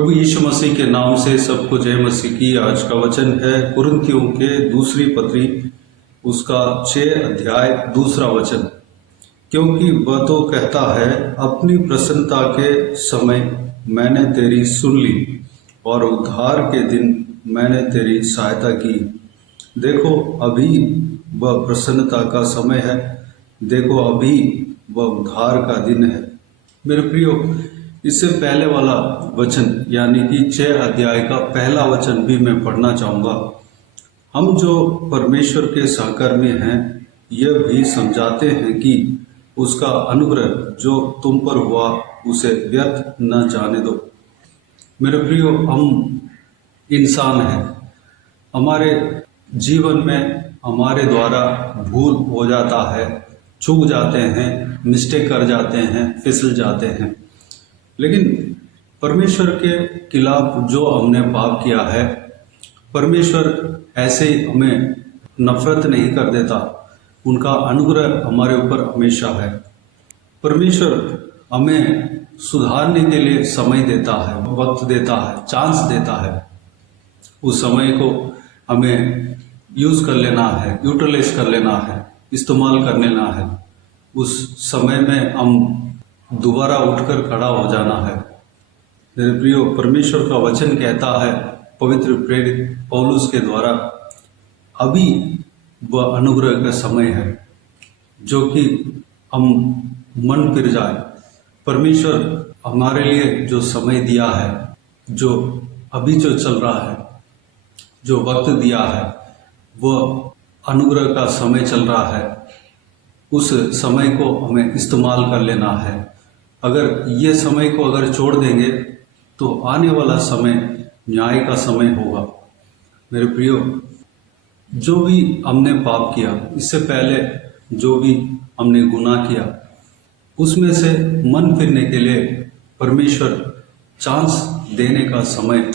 प्रभु यीशु मसीह के नाम से सबको जय मसीह की। आज का वचन है कुरिन्थियों के दूसरी पत्री, उसका 6 अध्याय 2 वचन। क्योंकि वह तो कहता है, अपनी प्रसन्नता के समय मैंने तेरी सुन ली और उद्धार के दिन मैंने तेरी सहायता की। देखो अभी वह प्रसन्नता का समय है, देखो अभी वह उद्धार का दिन है। मेरे प्रियो, इससे पहले वाला वचन यानी कि 6 अध्याय का पहला वचन भी मैं पढ़ना चाहूँगा। हम जो परमेश्वर के सहकर्मी हैं, यह भी समझाते हैं कि उसका अनुग्रह जो तुम पर हुआ उसे व्यर्थ न जाने दो। मेरे प्रियो, हम इंसान हैं, हमारे जीवन में हमारे द्वारा भूल हो जाता है, चूक जाते हैं, मिस्टेक कर जाते हैं, फिसल जाते हैं। लेकिन परमेश्वर के खिलाफ जो हमने पाप किया है, परमेश्वर ऐसे ही हमें नफरत नहीं कर देता, उनका अनुग्रह हमारे ऊपर हमेशा है। परमेश्वर हमें सुधारने के लिए समय देता है, वक्त देता है, चांस देता है। उस समय को हमें यूज़ कर लेना है, यूटिलाइज कर लेना है, इस्तेमाल कर लेना है। उस समय में हम दोबारा उठकर खड़ा हो जाना है। मेरे प्रियो, परमेश्वर का वचन कहता है पवित्र प्रेरित पौलुस के द्वारा, अभी वह अनुग्रह का समय है जो कि हम मन फिर जाए। परमेश्वर हमारे लिए जो समय दिया है, जो अभी जो चल रहा है, जो वक्त दिया है, वह अनुग्रह का समय चल रहा है। उस समय को हमें इस्तेमाल कर लेना है। अगर ये समय को अगर छोड़ देंगे तो आने वाला समय न्याय का समय होगा। मेरे प्रियो, जो भी हमने पाप किया, इससे पहले जो भी हमने गुनाह किया, उसमें से मन फिरने के लिए परमेश्वर चांस देने का समय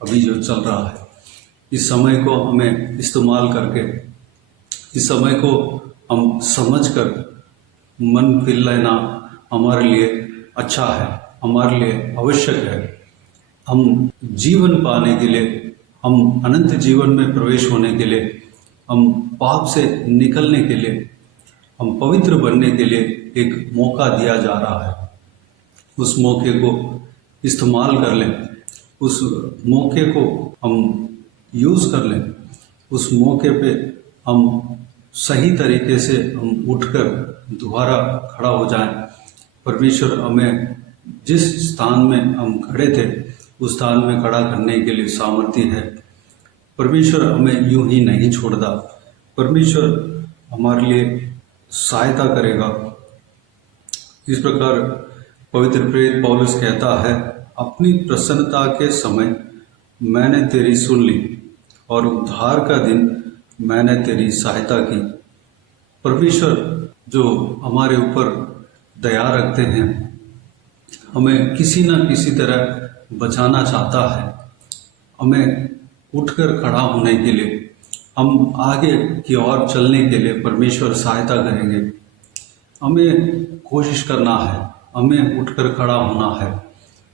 अभी जो चल रहा है, इस समय को हमें इस्तेमाल करके, इस समय को हम समझकर मन फिर लेना हमारे लिए अच्छा है, हमारे लिए आवश्यक है। हम जीवन पाने के लिए, हम अनंत जीवन में प्रवेश होने के लिए, हम पाप से निकलने के लिए, हम पवित्र बनने के लिए एक मौका दिया जा रहा है। उस मौके को इस्तेमाल कर लें, उस मौके को हम यूज़ कर लें। उस मौके पे हम सही तरीके से हम उठकर दोबारा खड़ा हो जाएं। परमेश्वर हमें जिस स्थान में हम खड़े थे, उस स्थान में खड़ा करने के लिए सामर्थ्य है। परमेश्वर हमें यूं ही नहीं छोड़ता, परमेश्वर हमारे लिए सहायता करेगा। इस प्रकार पवित्र प्रेरित पौलुस कहता है, अपनी प्रसन्नता के समय मैंने तेरी सुन ली और उद्धार का दिन मैंने तेरी सहायता की। परमेश्वर जो हमारे ऊपर दया रखते हैं, हमें किसी न किसी तरह बचाना चाहता है। हमें उठकर खड़ा होने के लिए, हम आगे की ओर चलने के लिए परमेश्वर सहायता करेंगे। हमें कोशिश करना है, हमें उठकर खड़ा होना है,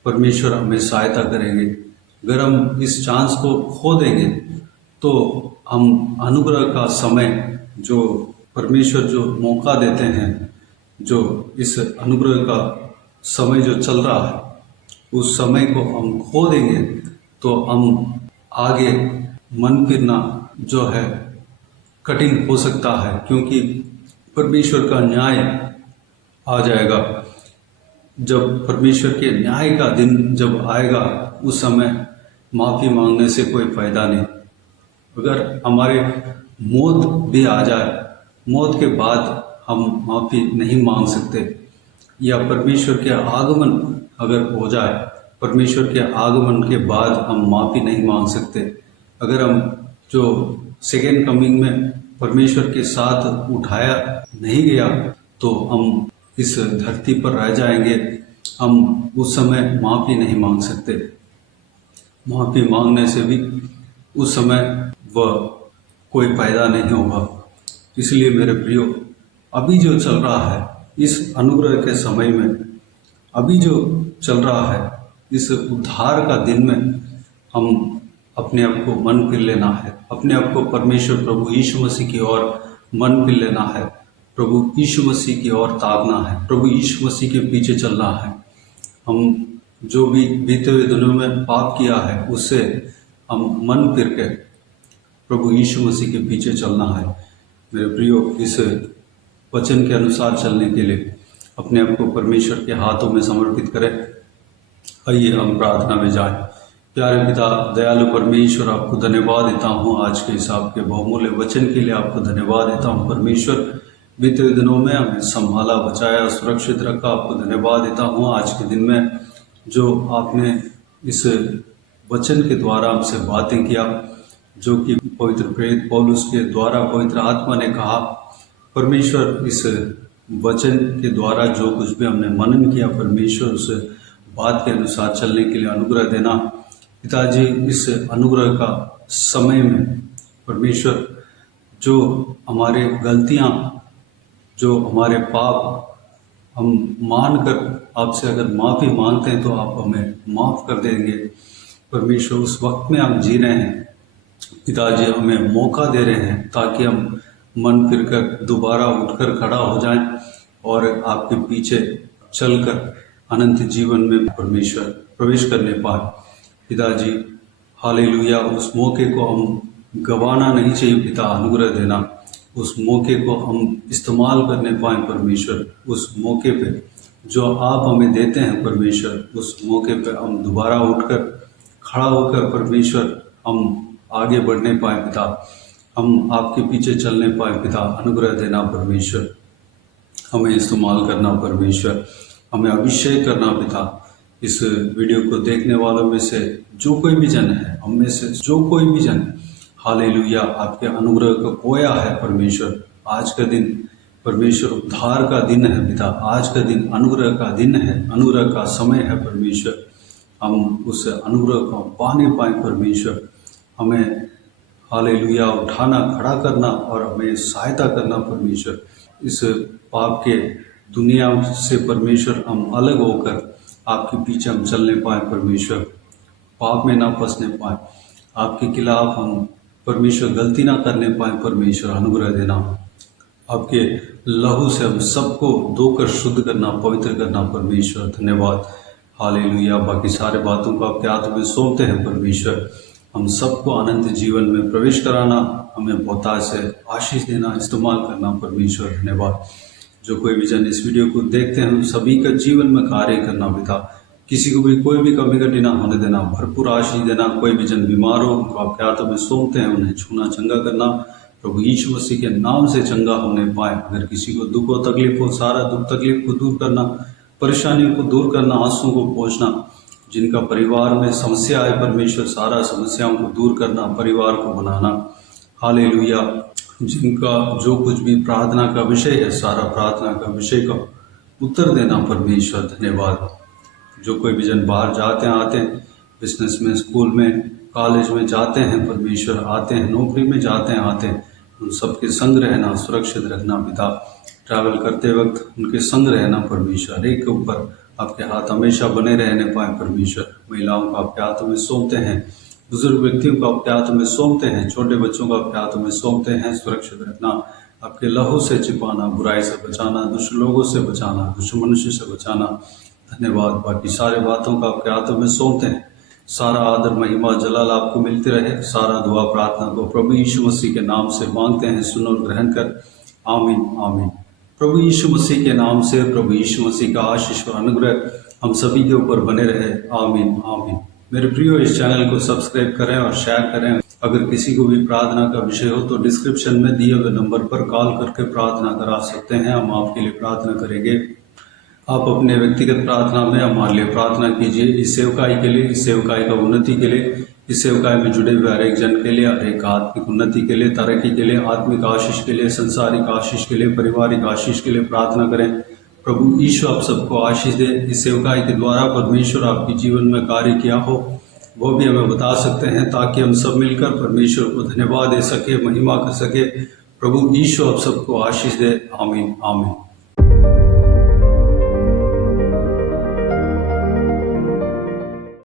परमेश्वर हमें सहायता करेंगे। अगर हम इस चांस को खो देंगे तो हम अनुग्रह का समय, जो परमेश्वर जो मौका देते हैं, जो इस अनुग्रह का समय जो चल रहा है, उस समय को हम खो देंगे तो हम आगे मन फिरना जो है कठिन हो सकता है, क्योंकि परमेश्वर का न्याय आ जाएगा। जब परमेश्वर के न्याय का दिन जब आएगा, उस समय माफ़ी मांगने से कोई फ़ायदा नहीं। अगर हमारे मौत भी आ जाए, मौत के बाद हम माफ़ी नहीं मांग सकते, या परमेश्वर के आगमन अगर हो जाए, परमेश्वर के आगमन के बाद हम माफ़ी नहीं मांग सकते। अगर हम जो सेकेंड कमिंग में परमेश्वर के साथ उठाया नहीं गया तो हम इस धरती पर रह जाएंगे। हम उस समय माफ़ी नहीं मांग सकते। माफ़ी मांगने से भी उस समय वह कोई फ़ायदा नहीं होगा। इसलिए मेरे प्रियो, अभी जो चल रहा है, इस अनुग्रह के समय में अभी जो चल रहा है, इस उद्धार का दिन में हम अपने आप को मन फिर लेना है, अपने आप को परमेश्वर प्रभु यीशु मसीह की ओर मन फिर लेना है, प्रभु यीशु मसीह की ओर ताकना है, प्रभु यीशु मसीह के पीछे चलना है। हम जो भी बीते हुए दिनों में पाप किया है उससे हम मन फिर के प्रभु यीशु मसीह के पीछे चलना है। मेरे प्रियो, इस वचन के अनुसार चलने के लिए अपने आप को परमेश्वर के हाथों में समर्पित करें। आइए हम प्रार्थना में जाएं। प्यारे पिता, दयालु परमेश्वर, आपको धन्यवाद देता हूँ आज के इस आपके बहुमूल्य वचन के लिए। आपको धन्यवाद देता हूँ परमेश्वर, बीते हुए दिनों में हमें संभाला, बचाया, सुरक्षित रखा। आपको धन्यवाद देता हूँ आज के दिन में जो आपने इस वचन के द्वारा हमसे बातें किया, जो कि पवित्र प्रेरित पौलुस के द्वारा पवित्र आत्मा ने कहा। परमेश्वर, इस वचन के द्वारा जो कुछ भी हमने मनन किया, परमेश्वर उस बात के अनुसार चलने के लिए अनुग्रह देना। पिताजी, इस अनुग्रह का समय में परमेश्वर जो हमारे गलतियां, जो हमारे पाप हम मान कर आपसे अगर माफ़ी मांगते हैं तो आप हमें माफ़ कर देंगे। परमेश्वर, उस वक्त में हम जी रहे हैं पिताजी, हमें मौका दे रहे हैं ताकि हम मन फिर कर दोबारा उठकर खड़ा हो जाएं और आपके पीछे चलकर अनंत जीवन में परमेश्वर प्रवेश करने पाए। पिताजी, हालेलुया, उस मौके को हम गंवाना नहीं चाहिए पिता, अनुग्रह देना। उस मौके को हम इस्तेमाल करने पाएँ परमेश्वर। उस मौके पे जो आप हमें देते हैं परमेश्वर, उस मौके पे हम दोबारा उठकर खड़ा होकर परमेश्वर हम आगे बढ़ने पाए पिता, हम आपके पीछे चलने पाए पिता। अनुग्रह देना परमेश्वर, हमें इस्तेमाल करना परमेश्वर, हमें अभिषेक करना पिता। इस वीडियो को देखने वालों में से जो कोई भी जन है, हम में से जो कोई भी जन, हालेलुया, आपके अनुग्रह को खोया है परमेश्वर, आज का दिन परमेश्वर उद्धार का दिन है पिता। आज का दिन अनुग्रह का दिन है, अनुग्रह का समय है परमेश्वर। हम उस अनुग्रह को पाने पाए परमेश्वर। हमें हालेलुया उठाना, खड़ा करना और हमें सहायता करना परमेश्वर। इस पाप के दुनिया से परमेश्वर हम अलग होकर आपके पीछे हम चलने पाए परमेश्वर, पाप में ना फंसने पाए, आपके खिलाफ हम परमेश्वर गलती ना करने पाए परमेश्वर। अनुग्रह देना, आपके लहू से हम सबको धोकर शुद्ध करना, पवित्र करना परमेश्वर। धन्यवाद, हालेलुया। बाकी सारे बातों को आपके हाथ में सौंपते हैं परमेश्वर। हम सबको अनंत जीवन में प्रवेश कराना, हमें बहुतायत से आशीष देना, इस्तेमाल करना परमेश्वर। धन्यवाद। जो कोई भी जन इस वीडियो को देखते हैं, हम सभी का जीवन में कार्य करना पिता, किसी को भी कोई भी कमी घटी ना होने देना, भरपूर आशीष देना। कोई भी जन बीमार हो उनको आपके हाथों में सौंपते हैं, उन्हें छूना, चंगा करना प्रभु यीशु मसीह के नाम से चंगा होने पाए। अगर किसी को दुख हो, तकलीफ हो, सारा दुख तकलीफ को दूर करना, परेशानियों को दूर करना, आंसुओं को पहुँचना। जिनका परिवार में समस्या है परमेश्वर, सारा समस्याओं को दूर करना, परिवार को बनाना। हालेलुया। जिनका जो कुछ भी प्रार्थना का विषय है, सारा प्रार्थना का विषय का उत्तर देना परमेश्वर। धन्यवाद। जो कोई भी जन बाहर जाते हैं, आते हैं, बिजनेस में, स्कूल में, कॉलेज में जाते हैं परमेश्वर, आते हैं, नौकरी में जाते हैं, आते हैं, उन सबके संग रहना, सुरक्षित रखना पिता। ट्रैवल करते वक्त उनके संग रहना परमेश्वर। एक के ऊपर आपके हाथ हमेशा बने रहने पाए परमेश्वर। महिलाओं को आपके हाथों में सौंपते हैं, बुजुर्ग व्यक्तियों को आपके हाथों में सौंपते हैं, छोटे बच्चों को आपके हाथों में सौंपते हैं। सुरक्षित रखना, आपके लहू से छिपाना, बुराई से बचाना, दुष्ट लोगों से बचाना, दुष्ट मनुष्य से बचाना। धन्यवाद। बाकी सारे बातों को आपके हाथों में सौंपते हैं। सारा आदर, महिमा, जलाल आपको मिलती रहे। सारा दुआ प्रार्थना को प्रभु यीशु मसीह के नाम से मांगते हैं, सुनो और ग्रहण कर। आमीन, आमीन। प्रभु यीशु मसीह के नाम से प्रभु यीशु मसीह का आशीष और अनुग्रह हम सभी के ऊपर बने रहे। आमीन, आमीन। मेरे प्रियो, इस चैनल को सब्सक्राइब करें और शेयर करें। अगर किसी को भी प्रार्थना का विषय हो तो डिस्क्रिप्शन में दिए हुए नंबर पर कॉल करके प्रार्थना करा सकते हैं। हम आपके लिए प्रार्थना करेंगे। आप अपने व्यक्तिगत प्रार्थना में हमारे लिए प्रार्थना कीजिए। इस सेवकाई के लिए, इस सेवकाई का उन्नति के लिए, इस सेवकाई में जुड़े हुए हर एक जन के लिए, हर एक आत्मिक उन्नति के लिए, तरक्की के लिए, आत्मिक आशीष के लिए, संसारिक आशीष के लिए, पारिवारिक आशीष के लिए प्रार्थना करें। प्रभु यीशु आप सबको आशीष दे। इस सेवकाई के द्वारा परमेश्वर आपके जीवन में कार्य किया हो वो भी हमें बता सकते हैं, ताकि हम सब मिलकर परमेश्वर को धन्यवाद दे सके, महिमा कर सके। प्रभु यीशु आप सबको आशीष दे। आमीन, आमीन।